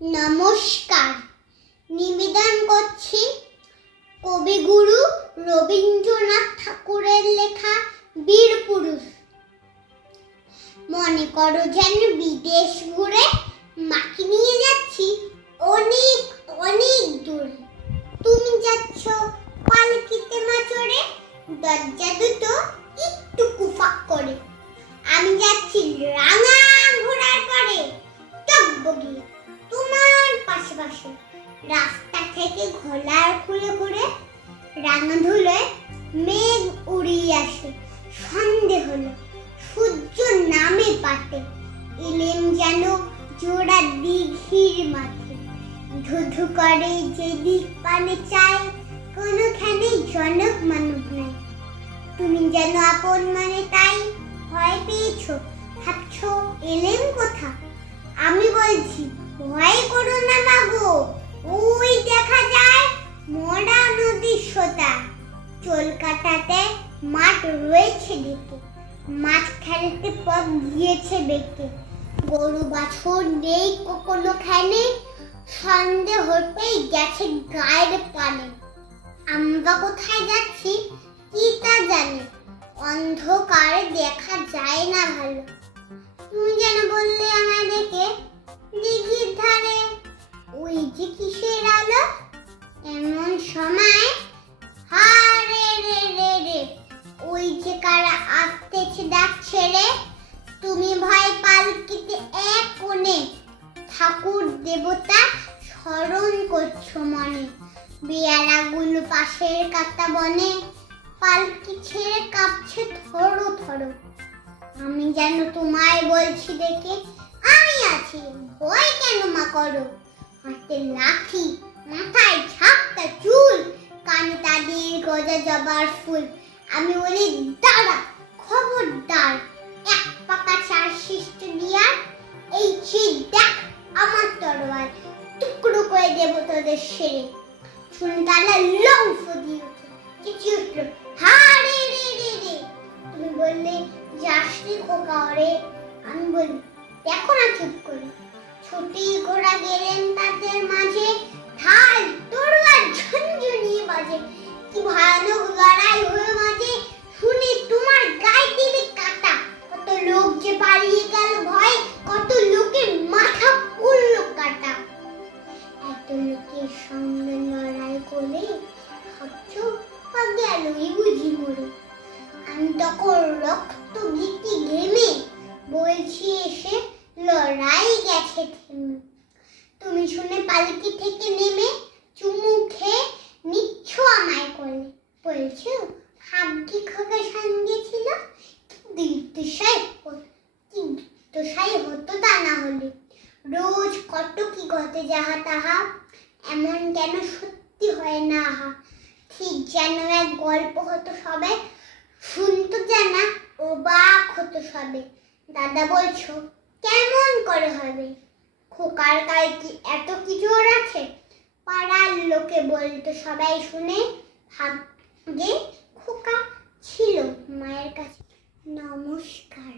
নমস্কার। নিবেদন করছি কবিগুরু রবীন্দ্রনাথ ঠাকুরের লেখা বীরপুরুষ। মনে করো যেন বিদেশ ঘুরে রাঙা ধুলে মেঘ উড়িয়ে আসে। সন্ধে হলো, সূর্য নামে পাটে। এলেম যেন জোড়া দিঘির মাঠে। ধুধু করে যেদিক পানে চায়, কোনোখানে জনক মানব নাই। তুমি যেন আপন মানে তাই ভয় পেয়েছ, ভাবছ এলেম কোথা? আমি বলছি, ভয় করো না মাগো রয়েছে দেখে মাছ খেলতে পথ দিয়েছে বেঁকে গরু বাছুর নেই কোনো খানে সন্দেহ হতেই গেছে গায়ের পানে। আমরা কোথায় যাচ্ছি, কি তা জানি। অন্ধকারে দেখা যায় না ভালো। তুমি যেন বললে ঠাকুর দেবতা স্মরণ করছ মনে। বেয়ারাগুলো পাশের কাটা বনে, পালকি ছেড়ে কাঁপছে থরো থরো। আমি যেন তোমায় বলছি দেখে, আমি আছি, ভয় কেন মা করো? হাতে লাঠি, মাথায় ঝাপটা চুল, কানে তাদের গজা জবার ফুল। আমি বলি, দাঁড়া, খবরদার, এক পাকা চার শিষ্ট দিয়া এই ছিট তোদের সেরে শুনতালা লম্ফ দিয়ে উঠে। চেঁচিয়ে উঠল হা রে রে রে। রে তুমি বললে, যাসনি খোকা ওরে আমি বলি, দেখো না চুপ করে। ছুটি ঘোড়া গেলেন তাদের মাঝে। তখন রক্ত গীতি ঘেমে বলছি এসে লড়াই গেছে থেমে। তুমি শুনে পালকি থেকে নেমে চুমু খেয়ে নিচ্ছ আমায় কোলে। বলছো ভাগ্যি খোকা সঙ্গে ছিল? কি দুর্দশাই হতো, কি দুর্দশাই হতো তা না হলে। রোজ কত কি ঘটে যাহা তাহা, এমন কেন সত্যি হয় না আহা। ঠিক যেন এক গল্প হতো সবে শুনতো ও অবাক হতো সবে। দাদা বলছো, কেমন করে হবে? খোকার গায়ে কি এত কিছু আছে? পাড়ার লোকে বলতো, সবাই শুনে ভাগ্যে খোকা ছিল মায়ের কাছে। নমস্কার।